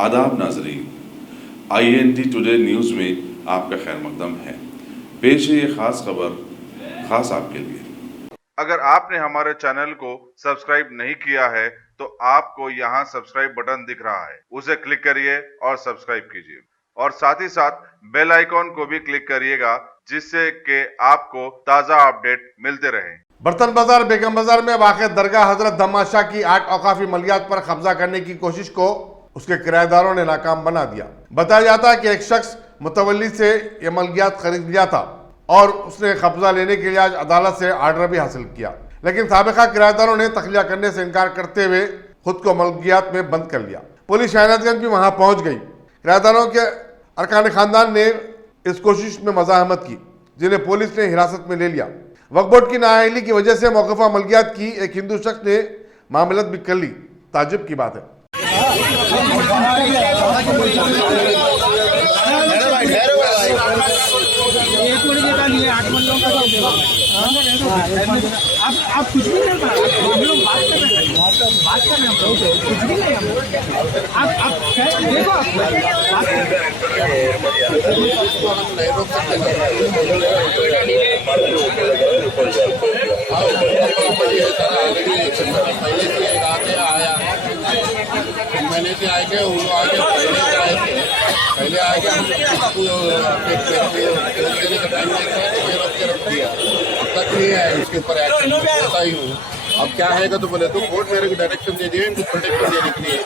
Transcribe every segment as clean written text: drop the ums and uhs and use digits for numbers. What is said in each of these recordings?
आदाब नाजरीन, INT today news में आपका खैर मकदम है। पेश है ये खास खबर खास आपके लिए। अगर आपने हमारे चैनल को सब्सक्राइब नहीं किया है तो आपको यहाँ सब्सक्राइब बटन दिख रहा है, उसे क्लिक करिए और सब्सक्राइब कीजिए और साथ ही साथ बेल आइकॉन को भी क्लिक करिएगा जिससे कि आपको ताज़ा अपडेट मिलते रहे। बर्तन बाजार बेगम बाजार में वाक़ दरगाह हजरत दम्मा शाह की 8 औकाफी मलियात पर कब्जा करने की कोशिश को उसके किराएदारों ने नाकाम बना दिया। बताया जाता है कि एक शख्स मुतवल्ली से ये मलियात खरीद लिया था और उसने कब्जा लेने के लिए आज अदालत से आर्डर भी हासिल किया, लेकिन साबिका किराएदारों ने तखलिया करने से इनकार करते हुए खुद को मलियात में बंद कर लिया। पुलिस शाहनाजगंज भी वहां पहुंच गई। किराएदारों के अरकान खानदान ने इस कोशिश में मज़ाहमत की, जिन्हें पुलिस ने हिरासत में ले लिया। वक्फ बोर्ड की नाअहली की वजह से मौक़ूफ़ा मलियात की एक हिंदू शख्स ने मामलत भी कर ली। ताज्जुब की बात है। आप कुछ भी नहीं कर रहे, हम लोग बात कर रहे हैं, कुछ भी नहीं। आप देखो, मैंने भी आए थे, वो आगे पहले आए थे हम देने का टाइम नहीं था तो रोक के रख दिया। अब तक नहीं है इसके ऊपर एक्शन करता ही हूँ। अब क्या है तो बोले तो कोर्ट मेरे को डायरेक्शन दे दिए इनको प्रोटेक्शन देने के लिए।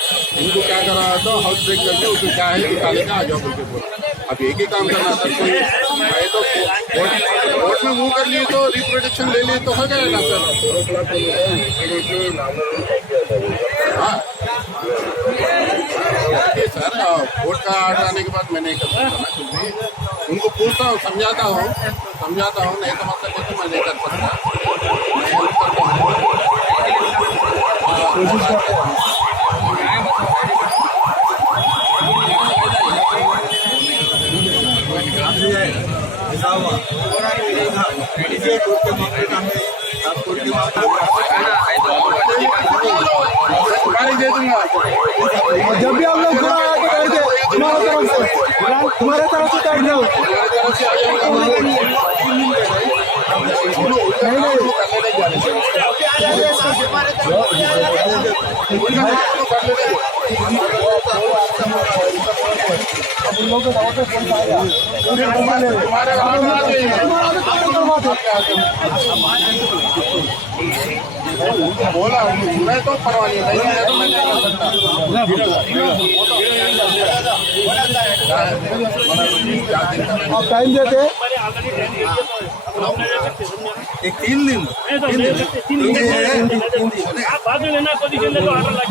इनको क्या करा था, हाउस ब्रेक करके उसको क्या है निकाले का आ जाओ बोल के बोला। अब एक ही काम करना था, कोई है तो कोर्ट में मूव कर लिए तो रिप्रोटेक्शन ले लिए तो हो जाएगा सर। हाँ कोर्ट का आर्डर आने के बाद मैं नहीं कर सकता कुछ भी। उनको पूछता हूँ, समझाता हूँ, नहीं तो मतलब तो मैं नहीं कर सकता। दे दूंगा जब भी आप लोग तुम्हारे तरफ से काट जाओ। बोला मैं तो परवाह नहीं है तो मैं नहीं कर सकता। आप टाइम देते एक 3 दिन आप बाद में लेना पोजीशन ले लो, आर्डर लग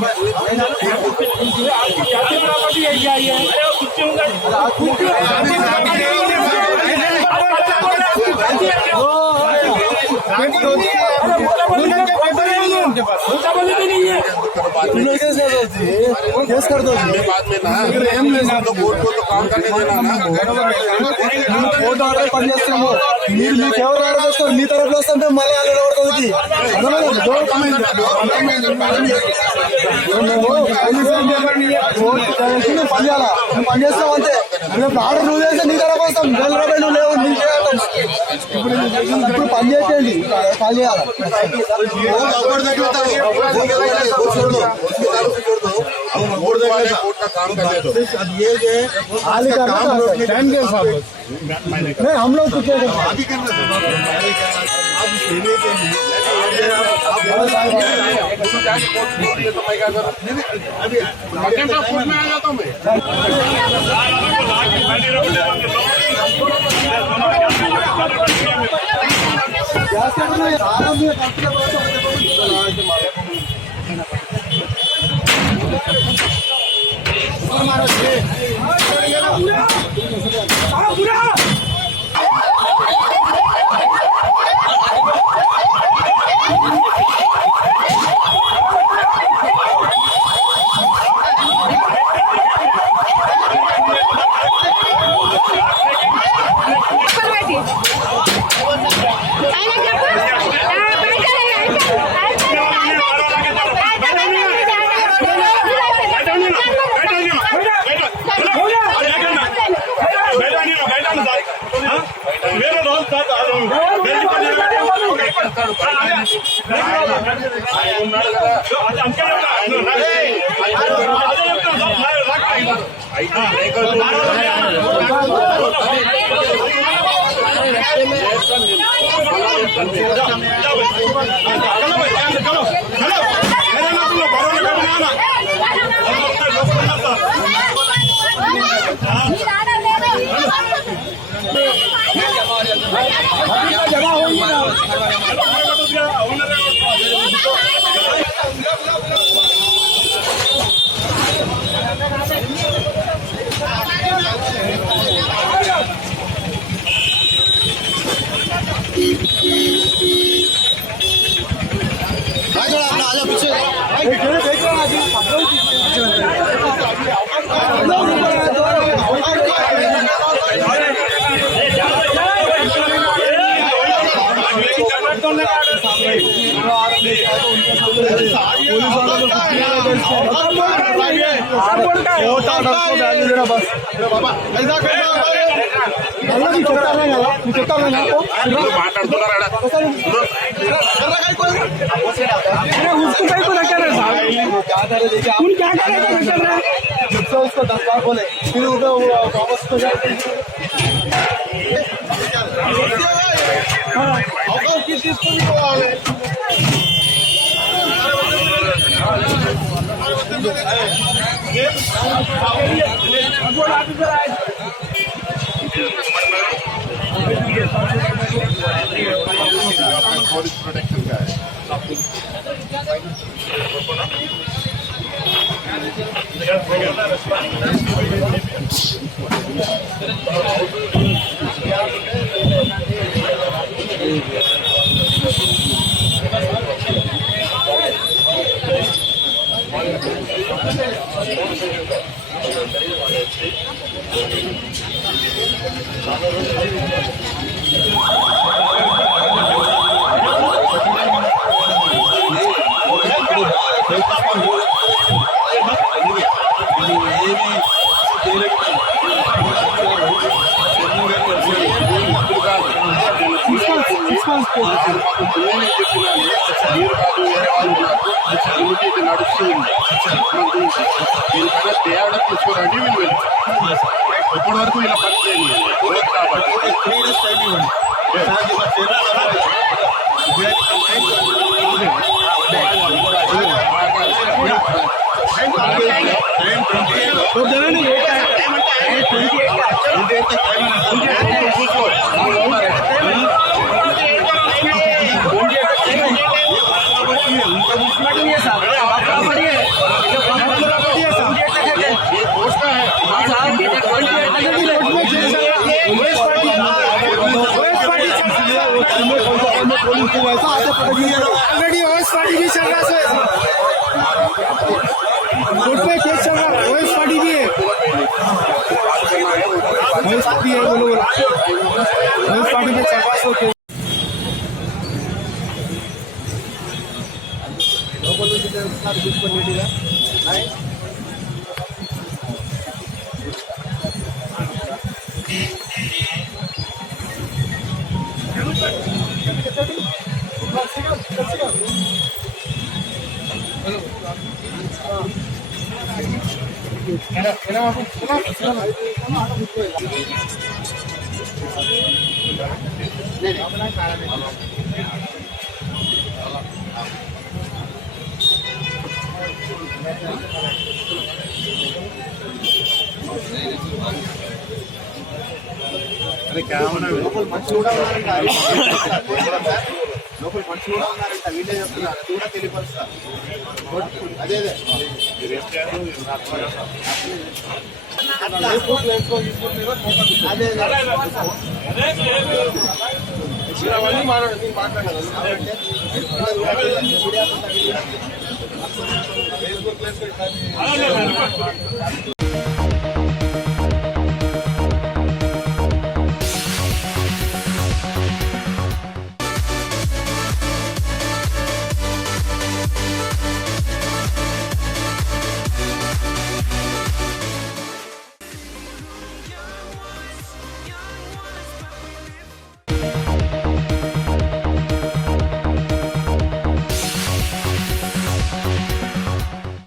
केस कर दो बाद में ना तो कोर्ट को तो काम करने देना ना। కోర్టు ఆర్డర్ పనిచేస్తాము, మీకు ఎవరు ఆర్డర్ చేస్తారు? మీ తరఫున వస్తుంటే మళ్ళీ ఆర్డర్ పడుతుంది. పని చేయాలా, పని చేస్తాం అంతే. ఆర్డర్ నువ్వు చేస్తే నీ తరఫు వస్తాం, 1000 రూపాయలు నువ్వు లేవు నీ చేయాలి. ఇప్పుడు పని చేసేయండి, పని చేయాలి. कोर्ट का काम करने दो। नहीं हम लोग कुछ कोर्ट में आ जाता हूँ मैं। हमारा उसको 10 बार बोले फिर वापस को जाते पुलिस प्रोटेक्शन का है। తేడా తీసుకురండి వీళ్ళు వెళ్ళి ఇప్పటి వరకు ఇలా పని చేయలేదు కాబట్టి 3 days టైం ఇవ్వండి. ऑलरेडी ओएस पार्टी भी चल रहा है, कोर्ट में केस चल रहा है, ओएस पार्टी भी है, ओएस पार्टी है, बोलो ओएस पार्टी में चल रहा है। లోపల మంచి కూడా ఉన్నారంట, వీళ్ళే చెప్తున్నారు, అది కూడా తెలియపరుస్తారు. అదే అవన్నీ మాట్లాడాలి.